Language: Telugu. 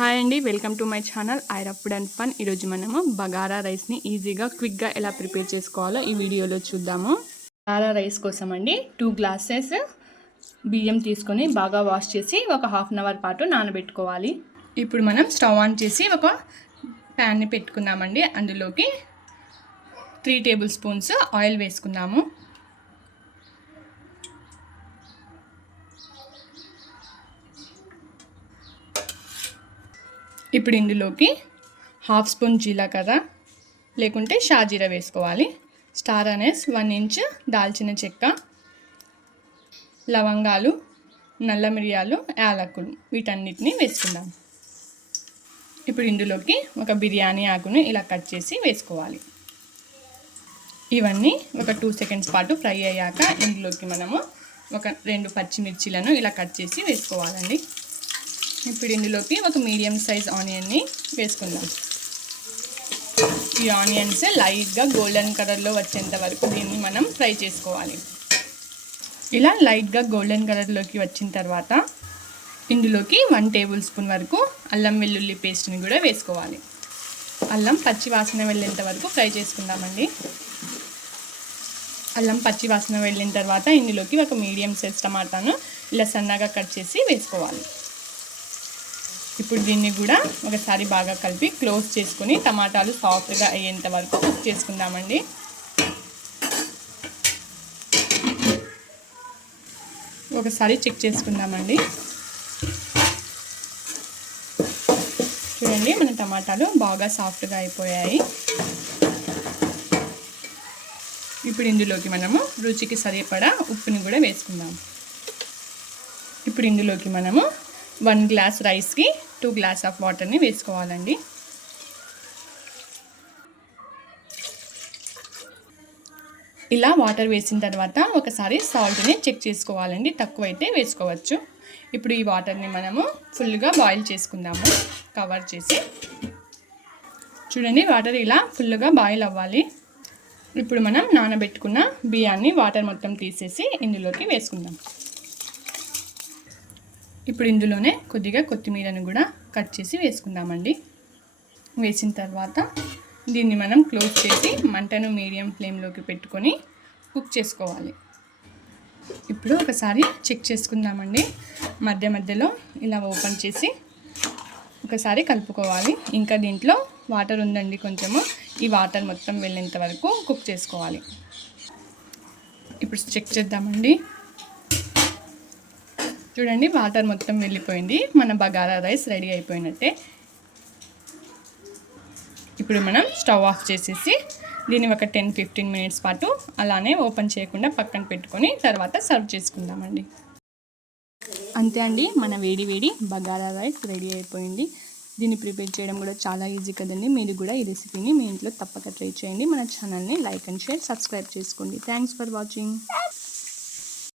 హాయ్ అండి, welcome to my channel Aira food and fun. ఈరోజు మనము బగారా రైస్ని ఈజీగా క్విక్గా ఎలా ప్రిపేర్ చేసుకోవాలో ఈ వీడియోలో చూద్దాము. బగారా రైస్ కోసం అండి 2 గ్లాసెస్ బియ్యం తీసుకొని బాగా వాష్ చేసి ఒక హాఫ్ అన్ అవర్ పాటు నానబెట్టుకోవాలి. ఇప్పుడు మనం స్టవ్ ఆన్ చేసి ఒక ప్యాన్ని పెట్టుకుందామండి. అందులోకి 3 టేబుల్ స్పూన్స్ ఆయిల్ వేసుకుందాము. ఇప్పుడు ఇందులోకి హాఫ్ స్పూన్ జీలకర్ర లేకుంటే షాజీరా వేసుకోవాలి. స్టార్ అనేస్ 1 ఇంచ్ దాల్చిన చెక్క, లవంగాలు, నల్ల మిరియాలు, యాలకులు వీటన్నిటిని వేసుకుందాం. ఇప్పుడు ఇందులోకి ఒక బిర్యానీ ఆకును ఇలా కట్ చేసి వేసుకోవాలి. ఇవన్నీ ఒక 2 సెకండ్స్ పాటు ఫ్రై అయ్యాక ఇందులోకి మనము ఒక 2 పచ్చిమిర్చీలను ఇలా కట్ చేసి వేసుకోవాలండి. ఇప్పుడు ఇందులోకి ఒక మీడియం సైజ్ ఆనియన్ని వేసుకుందాం. ఈ ఆనియన్స్ లైట్గా గోల్డెన్ కలర్లో వచ్చేంత వరకు దీన్ని మనం ఫ్రై చేసుకోవాలి. ఇలా లైట్గా గోల్డెన్ కలర్లోకి వచ్చిన తర్వాత ఇందులోకి 1 టేబుల్ స్పూన్ వరకు అల్లం వెల్లుల్లి పేస్ట్ని కూడా వేసుకోవాలి. అల్లం పచ్చి వాసన వెళ్ళేంత వరకు ఫ్రై చేసుకుందామండి. అల్లం పచ్చి వాసన వెళ్ళిన తర్వాత ఇందులోకి ఒక మీడియం సైజ్ టమాటాను ఇలా సన్నగా కట్ చేసి వేసుకోవాలి. ఇప్పుడు దీన్ని కూడా ఒకసారి బాగా కలిపి క్లోజ్ చేసుకొని టమాటాలు సాఫ్ట్గా అయ్యేంత వరకు కుక్ చేసుకుందామండి. ఒకసారి చెక్ చేసుకుందామండి. చూడండి, మన టమాటాలు బాగా సాఫ్ట్గా అయిపోయాయి. ఇప్పుడు ఇందులోకి మనము రుచికి సరిపడా ఉప్పుని కూడా వేసుకుందాం. ఇప్పుడు ఇందులోకి మనము 1 గ్లాస్ రైస్కి 2 గ్లాస్ ఆఫ్ వాటర్ని వేసుకోవాలండి. ఇలా వాటర్ వేసిన తర్వాత ఒకసారి సాల్ట్ని చెక్ చేసుకోవాలండి, తక్కువైతే వేసుకోవచ్చు. ఇప్పుడు ఈ వాటర్ని మనము ఫుల్గా బాయిల్ చేసుకుందాము కవర్ చేసి. చూడండి, వాటర్ ఇలా ఫుల్గా బాయిల్ అవ్వాలి. ఇప్పుడు మనం నానబెట్టుకున్న బియ్యాన్ని వాటర్ మొత్తం తీసేసి ఇందులోకి వేసుకుందాం. ఇప్పుడు ఇందులోనే కొద్దిగా కొత్తిమీరను కూడా కట్ చేసి వేసుకుందామండి. వేసిన తర్వాత దీన్ని మనం క్లోజ్ చేసి మంటను మీడియం ఫ్లేమ్లోకి పెట్టుకొని కుక్ చేసుకోవాలి. ఇప్పుడు ఒకసారి చెక్ చేసుకుందామండి. మధ్య మధ్యలో ఇలా ఓపెన్ చేసి ఒకసారి కలుపుకోవాలి. ఇంకా దీంట్లో వాటర్ ఉందండి కొంచెము, ఈ వాటర్ మొత్తం వెళ్ళేంత వరకు కుక్ చేసుకోవాలి. ఇప్పుడు చెక్ చేద్దామండి. చూడండి, వాటర్ మొత్తం వెళ్ళిపోయింది. మన బగారా రైస్ రెడీ అయిపోయినట్టే. ఇప్పుడు మనం స్టవ్ ఆఫ్ చేసేసి దీన్ని ఒక 10-15 మినిట్స్ పాటు అలానే ఓపెన్ చేయకుండా పక్కన పెట్టుకొని తర్వాత సర్వ్ చేసుకుందామండి. అంతే అండి, మన వేడి వేడి బగారా రైస్ రెడీ అయిపోయింది. దీన్ని ప్రిపేర్ చేయడం కూడా చాలా ఈజీ కదండి. మీరు కూడా ఈ రెసిపీని మీ ఇంట్లో తప్పక ట్రై చేయండి. మన ఛానల్ని లైక్ అండ్ షేర్, సబ్స్క్రైబ్ చేసుకోండి. Thanks for watching.